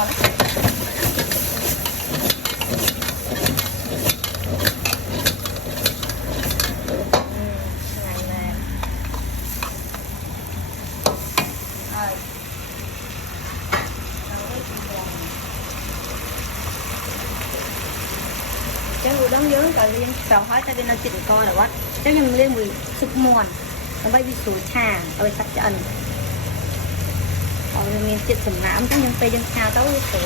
ngon đấy. Cái người đóng dưới rồi liên sầu hỏi ta đi nó chỉnh coi là quá cái nhưng liên mùi sụp mòn nó bay đi sủi trà nó bay tắt chân rồi mình chỉnh sầm nám cái nhưng tây dân trà tấu sủi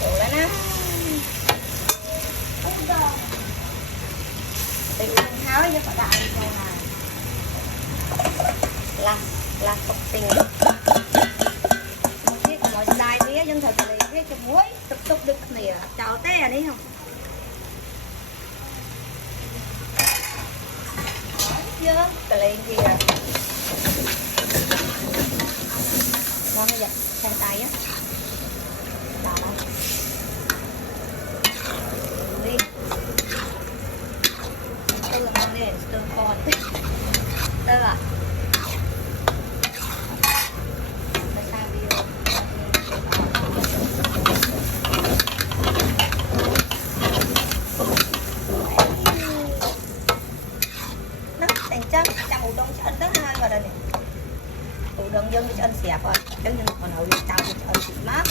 đủ đó nè tây dân tháo với cả đại này là cục tình một chiếc mọi đai mía dân thật là cái cho muối tục được nè chào té đi không chưa cái lên kìa ngon bây giờ sang tay á đó đi tương ngon nè tương con đây là ủ đông dân cho ăn xẹp rồi chứ nhưng còn hậu trao cho ăn xịt mát